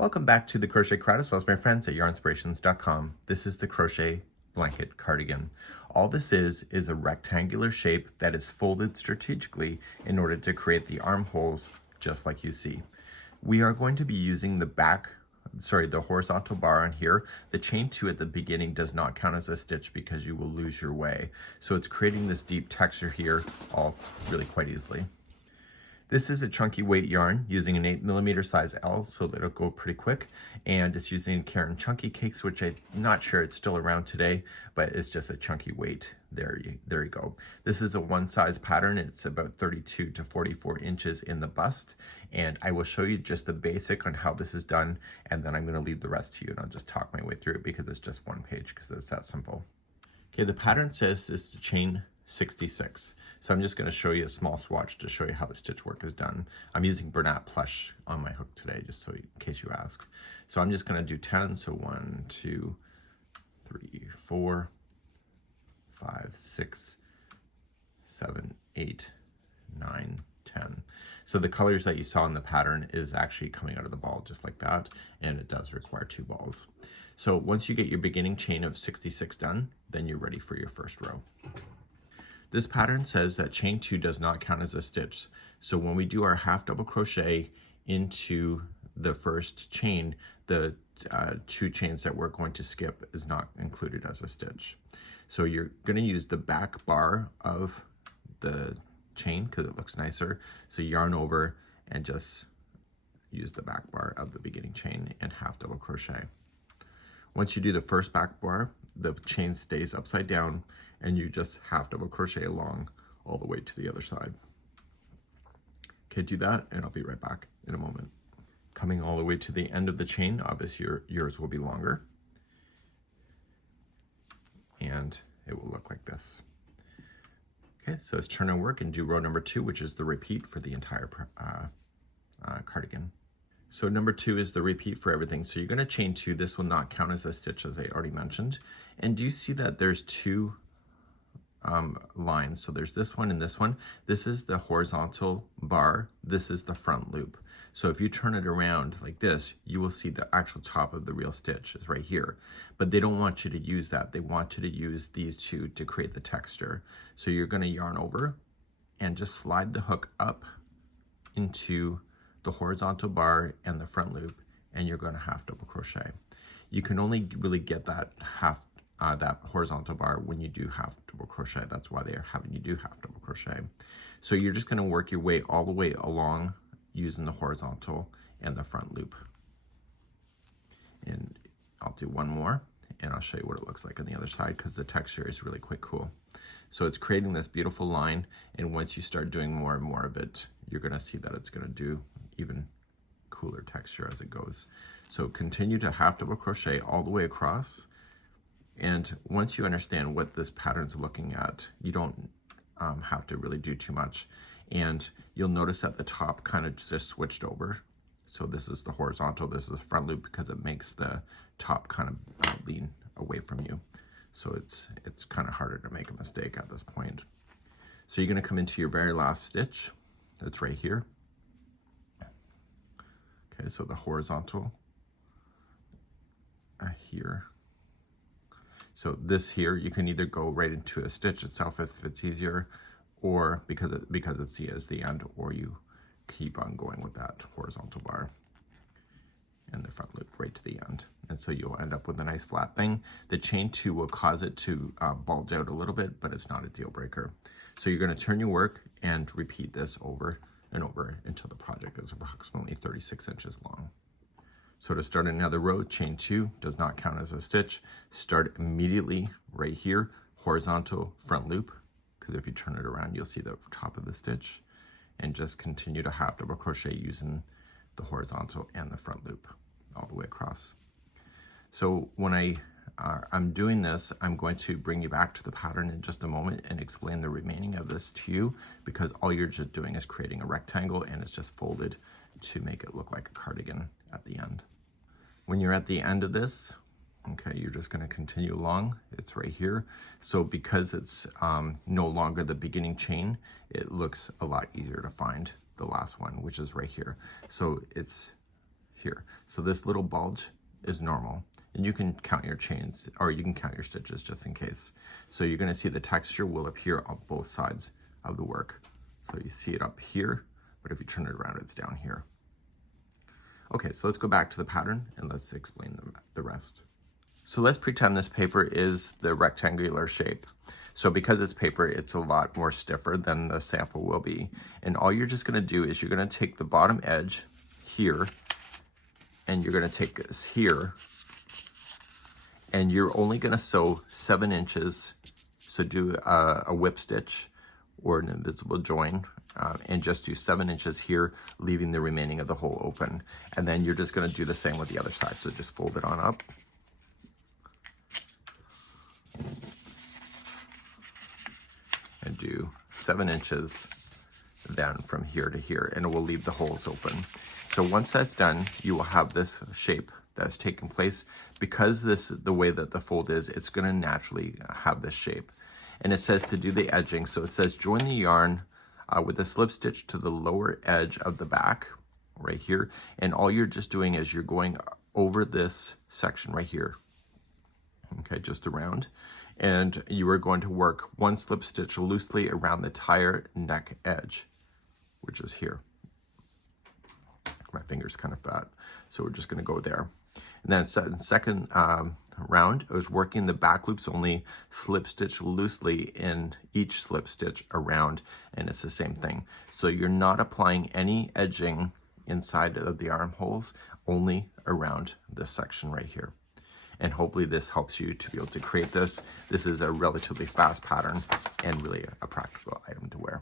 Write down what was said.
Welcome back to the Crochet Crowd as well as my friends at Yarnspirations.com. This is the Crochet Blanket Cardigan. All this is a rectangular shape that is folded strategically in order to create the armholes just like you see. We are going to be using the horizontal bar on here. The chain 2 at the beginning does not count as a stitch because you will lose your way. So it's creating this deep texture here all really quite easily. This is a chunky weight yarn using an 8mm size L, so that it'll go pretty quick. And it's using Caron Chunky Cakes, which I'm not sure it's still around today, but it's just a chunky weight. There you go. This is a one size pattern. It's about 32 to 44 inches in the bust. And I will show you just the basic on how this is done. And then I'm going to leave the rest to you and I'll just talk my way through it because it's just one page because it's that simple. Okay, the pattern says this to chain 66. So I'm just going to show you a small swatch to show you how the stitch work is done. I'm using Bernat plush on my hook today, just so in case you ask. So I'm just going to do 10. So 1, 2, 3, 4, 5, 6, 7, 8, 9, 10. So the colors that you saw in the pattern is actually coming out of the ball just like that, and it does require 2 balls. So once you get your beginning chain of 66 done, then you're ready for your first row. This pattern says that chain 2 does not count as a stitch. So when we do our half double crochet into the first chain, the 2 chains that we're going to skip is not included as a stitch. So you're going to use the back bar of the chain because it looks nicer. So yarn over and just use the back bar of the beginning chain and half double crochet. Once you do the first back bar, the chain stays upside down and you just half double crochet along all the way to the other side. Okay, do that and I'll be right back in a moment. Coming all the way to the end of the chain, obviously yours will be longer. And it will look like this. Okay, so let's turn and work and do row number 2, which is the repeat for the entire cardigan. So number 2 is the repeat for everything. So you're going to chain 2. This will not count as a stitch, as I already mentioned. And do you see that there's 2 lines? So there's this one and this one. This is the horizontal bar. This is the front loop. So if you turn it around like this, you will see the actual top of the real stitch is right here. But they don't want you to use that. They want you to use these 2 to create the texture. So you're going to yarn over and just slide the hook up into the horizontal bar and the front loop, and you're going to half double crochet. You can only really get that that horizontal bar when you do half double crochet. That's why they're having you do half double crochet. So you're just going to work your way all the way along using the horizontal and the front loop. And I'll do one more and I'll show you what it looks like on the other side because the texture is really quite cool. So it's creating this beautiful line, and once you start doing more and more of it, you're going to see that it's going to do even cooler texture as it goes. So continue to half double crochet all the way across, and once you understand what this pattern's looking at, you don't have to really do too much. And you'll notice that the top kind of just switched over. So this is the horizontal, this is the front loop because it makes the top kind of lean away from you. So it's kind of harder to make a mistake at this point. So you're going to come into your very last stitch. That's right here. Okay, so the horizontal here. So this here, you can either go right into a stitch itself if it's easier, or because it's the end, or you keep on going with that horizontal bar and the front loop right to the end. And so you'll end up with a nice flat thing. The chain 2 will cause it to bulge out a little bit, but it's not a deal breaker. So you're going to turn your work and repeat this over and over until the project is approximately 36 inches long. So to start another row, chain 2 does not count as a stitch. Start immediately right here, horizontal front loop, because if you turn it around, you'll see the top of the stitch, and just continue to half double crochet using the horizontal and the front loop all the way across. So when I'm doing this, I'm going to bring you back to the pattern in just a moment and explain the remaining of this to you, because all you're just doing is creating a rectangle and it's just folded to make it look like a cardigan at the end. When you're at the end of this, okay, you're just going to continue along. It's right here. So because it's no longer the beginning chain, it looks a lot easier to find the last one, which is right here. So it's here. So this little bulge is normal. And you can count your chains, or you can count your stitches just in case. So you're going to see the texture will appear on both sides of the work. So you see it up here, but if you turn it around, it's down here. Okay, so let's go back to the pattern and let's explain the rest. So let's pretend this paper is the rectangular shape. So because it's paper, it's a lot more stiffer than the sample will be. And all you're just going to do is you're going to take the bottom edge here, and you're going to take this here, and you're only going to sew 7 inches. So do a whip stitch or an invisible join, and just do 7 inches here, leaving the remaining of the hole open. And then you're just going to do the same with the other side. So just fold it on up. And do 7 inches then from here to here, and it will leave the holes open. So once that's done, you will have this shape that's taken place. Because the way that the fold is, it's going to naturally have this shape. And it says to do the edging. So it says join the yarn with a slip stitch to the lower edge of the back right here. And all you're just doing is you're going over this section right here. Okay, just around. And you are going to work 1 slip stitch loosely around the tire neck edge, which is here. My finger's kind of fat, so we're just going to go there. And then second round, I was working the back loops only, slip stitch loosely in each slip stitch around, and it's the same thing. So you're not applying any edging inside of the armholes, only around this section right here. And hopefully this helps you to be able to create this. This is a relatively fast pattern and really a practical item to wear.